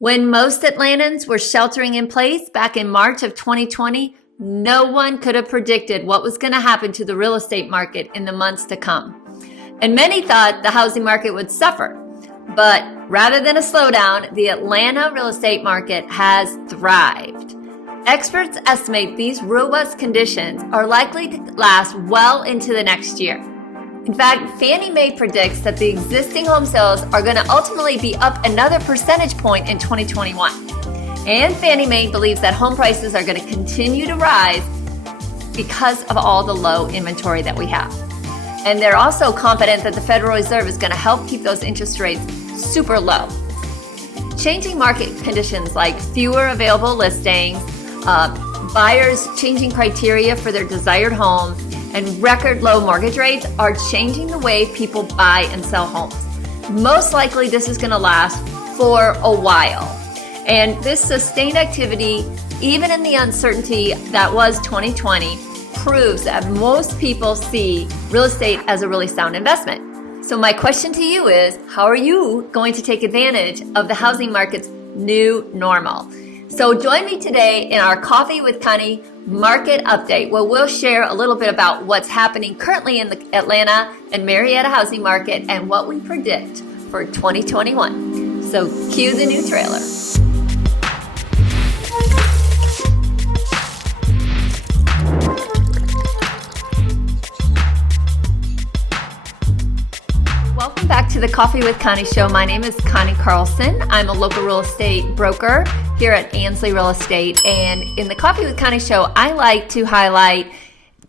When most Atlantans were sheltering in place back in March of 2020, no one could have predicted what was going to happen to the real estate market in the months to come. And many thought the housing market would suffer. But rather than a slowdown, the Atlanta real estate market has thrived. Experts estimate these robust conditions are likely to last well into the next year. In fact, Fannie Mae predicts that the existing home sales are going to ultimately be up another percentage point in 2021. And Fannie Mae believes that home prices are going to continue to rise because of all the low inventory that we have. And they're also confident that the Federal Reserve is going to help keep those interest rates super low. Changing market conditions like fewer available listings, buyers changing criteria for their desired home, and record low mortgage rates are changing the way people buy and sell homes. Most likely this is going to last for a while. And this sustained activity, even in the uncertainty that was 2020, proves that most people see real estate as a really sound investment. So my question to you is, how are you going to take advantage of the housing market's new normal? So join me today in our Coffee with Connie market update, where we'll share a little bit about what's happening currently in the Atlanta and Marietta housing market and what we predict for 2021. So cue the new trailer. Welcome back to the Coffee with Connie show. My name is Connie Carlson. I'm a local real estate broker here at Ansley Real Estate. And in the Coffee with Connie show, I like to highlight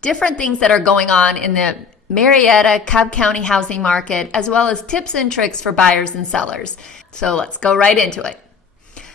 different things that are going on in the Marietta, Cobb County housing market, as well as tips and tricks for buyers and sellers. So let's go right into it.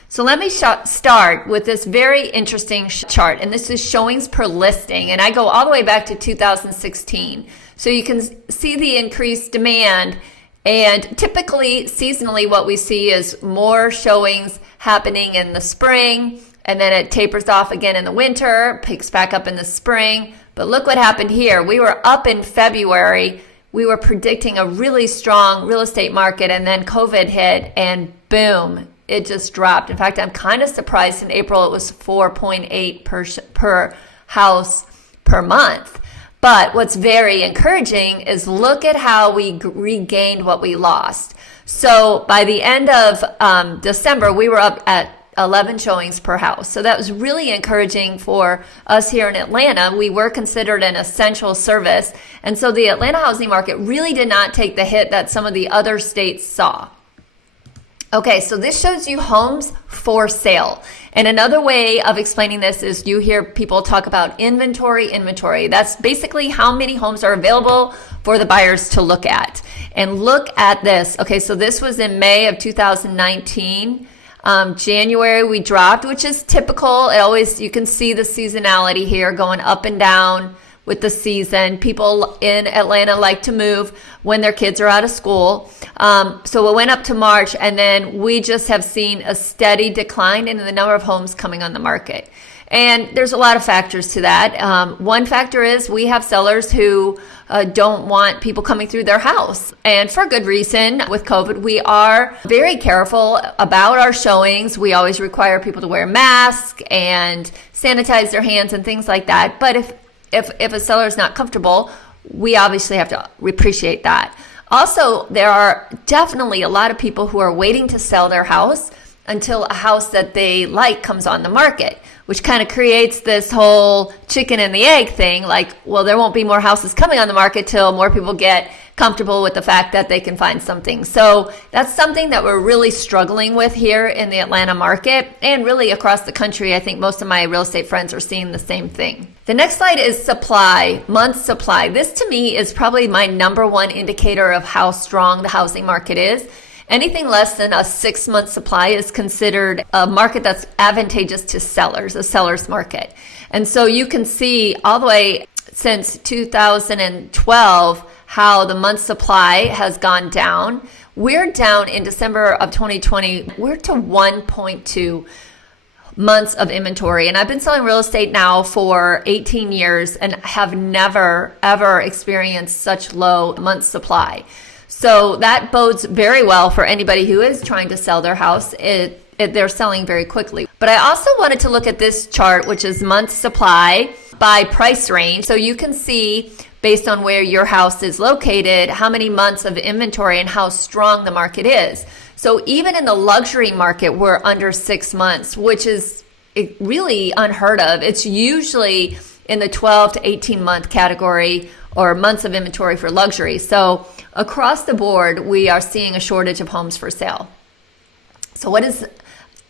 So let me start with this very interesting chart. And this is showings per listing. And I go all the way back to 2016. So you can see the increased demand. And typically, seasonally, what we see is more showings happening in the spring, and then it tapers off again in the winter, picks back up in the spring. But look what happened here. We were up in February. We wwere predicting a really strong real estate market, and then COVID hit, and boom, it just dropped. In fact, I'm kind of surprised in April it was 4.8 per house per month. But what's very encouraging is look at how we regained what we lost. So by the end of December, we were up at 11 showings per house. So that was really encouraging for us here in Atlanta. We were considered an essential service. And so the Atlanta housing market really did not take the hit that some of the other states saw. Okay, so this shows you homes for sale. And another way of explaining this is you hear people talk about inventory. That's basically how many homes are available for the buyers to look at. And look at this. Okay, so this was in May of 2019. January we dropped, which is typical. You can see the seasonality here going up and down with the season. People in Atlanta like to move when their kids are out of school. So it went up to March, and then we just have seen a steady decline in the number of homes coming on the market. And there's a lot of factors to that. One factor is we have sellers who don't want people coming through their house. And for good reason. With COVID, we are very careful about our showings. We always require people to wear masks and sanitize their hands and things like that. But if a seller is not comfortable, we obviously have to appreciate that. Also, there are definitely a lot of people who are waiting to sell their house until a house that they like comes on the market, which kind of creates this whole chicken and the egg thing. Like, well, there won't be more houses coming on the market till more people get comfortable with the fact that they can find something. So that's something that we're really struggling with here in the Atlanta market, and really across the country. I think most of my real estate friends are seeing the same thing. The next slide is supply, month supply. This to me is probably my number one indicator of how strong the housing market is. Anything less than a 6-month supply is considered a market that's advantageous to sellers, a seller's market. And so you can see all the way since 2012 how the month supply has gone down. We're down in December of 2020, we're to 1.2 months of inventory. And I've been selling real estate now for 18 years and have never, ever experienced such low month supply. So that bodes very well for anybody who is trying to sell their house. they're selling very quickly. But I also wanted to look at this chart, which is month supply by price range. So you can see, based on where your house is located, how many months of inventory and how strong the market is. So even in the luxury market, we're under 6 months, which is really unheard of. It's usually in the 12 to 18 month category or months of inventory for luxury. So across the board, we are seeing a shortage of homes for sale. So what does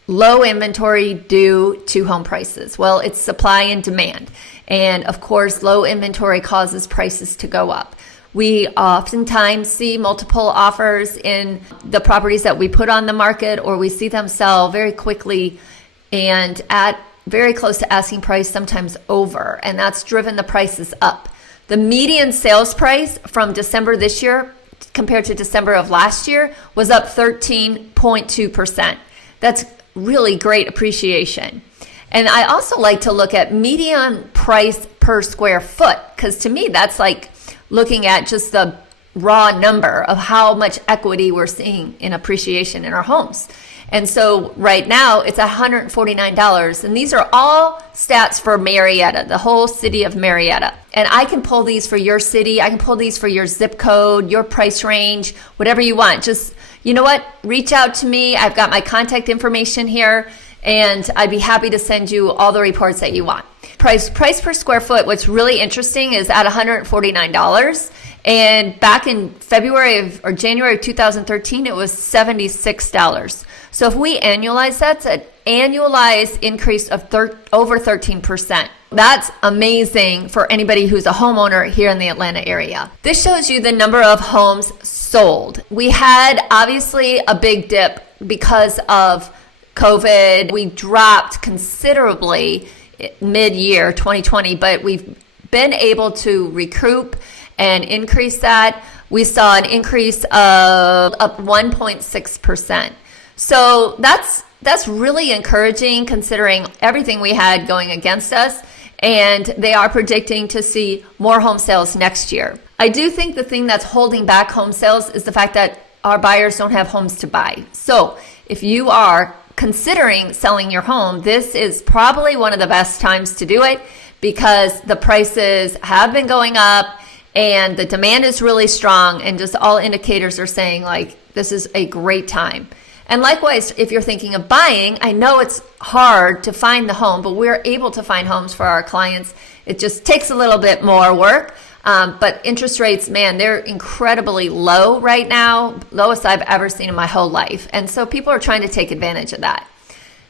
low inventory do to home prices? Well, it's supply and demand. And of course, low inventory causes prices to go up. We oftentimes see multiple offers in the properties that we put on the market, or we see them sell very quickly and at very close to asking price, sometimes over, and that's driven the prices up. The median sales price from December this year compared to December of last year was up 13.2%. That's really great appreciation. And I also like to look at median price per square foot, because to me, that's like looking at just the raw number of how much equity we're seeing in appreciation in our homes. And so right now it's $149. And these are all stats for Marietta, the whole city of Marietta. And I can pull these for your city. I can pull these for your zip code, your price range, whatever you want. Just, you know what? Reach out to me. I've got my contact information here, and I'd be happy to send you all the reports that you want. Price per square foot, what's really interesting is at $149. And back in January of 2013, it was $76. So if we annualize that, it's an annualized increase of over 13%. That's amazing for anybody who's a homeowner here in the Atlanta area. This shows you the number of homes sold. We had obviously a big dip because of COVID. We dropped considerably mid-year 2020, but we've been able to recoup and increase that. We saw an increase of up 1.6%. So that's really encouraging considering everything we had going against us, and they are predicting to see more home sales next year. I do think the thing that's holding back home sales is the fact that our buyers don't have homes to buy. So if you are considering selling your home, this is probably one of the best times to do it, because the prices have been going up and the demand is really strong, and just all indicators are saying like this is a great time. And likewise, if you're thinking of buying, I know it's hard to find the home, but we're able to find homes for our clients. It just takes a little bit more work. But interest rates, man, they're incredibly low right now, lowest I've ever seen in my whole life. And so people are trying to take advantage of that.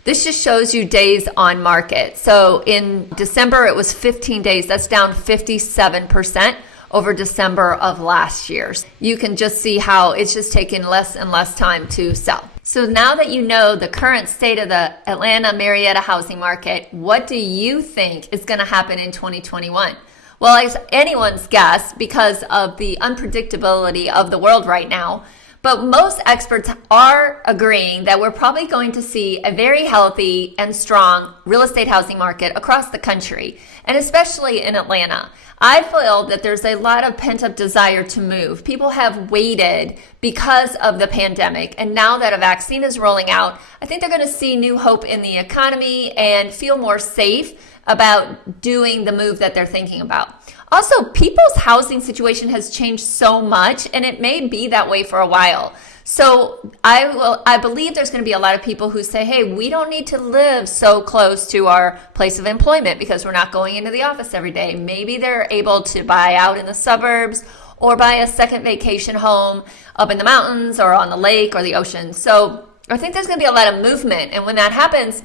This just shows you days on market. So in December, it was 15 days. That's down 57% over December of last year. You can just see how it's just taken less and less time to sell. So now that you know the current state of the Atlanta Marietta housing market, what do you think is going to happen in 2021? Well, it's anyone's guess because of the unpredictability of the world right now. But most experts are agreeing that we're probably going to see a very healthy and strong real estate housing market across the country, and especially in Atlanta. I feel that there's a lot of pent-up desire to move. People have waited because of the pandemic, and now that a vaccine is rolling out, I think they're going to see new hope in the economy and feel more safe about doing the move that they're thinking about. Also, people's housing situation has changed so much, and it may be that way for a while. So I believe there's going to be a lot of people who say, hey, we don't need to live so close to our place of employment because we're not going into the office every day. Maybe they're able to buy out in the suburbs or buy a second vacation home up in the mountains or on the lake or the ocean. So I think there's going to be a lot of movement. And when that happens,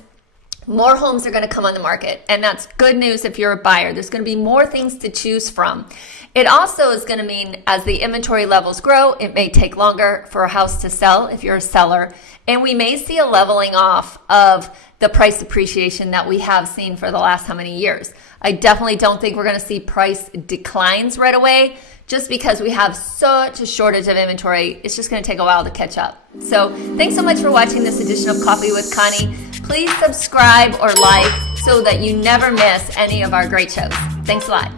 more homes are going to come on the market. And that's good news if you're a buyer. There's going to be more things to choose from. It also is going to mean as the inventory levels grow, it may take longer for a house to sell if you're a seller. And we may see a leveling off of the price appreciation that we have seen for the last how many years. I definitely don't think we're going to see price declines right away just because we have such a shortage of inventory. It's just going to take a while to catch up. So thanks so much for watching this edition of Coffee with Connie. Please subscribe or like so that you never miss any of our great shows. Thanks a lot.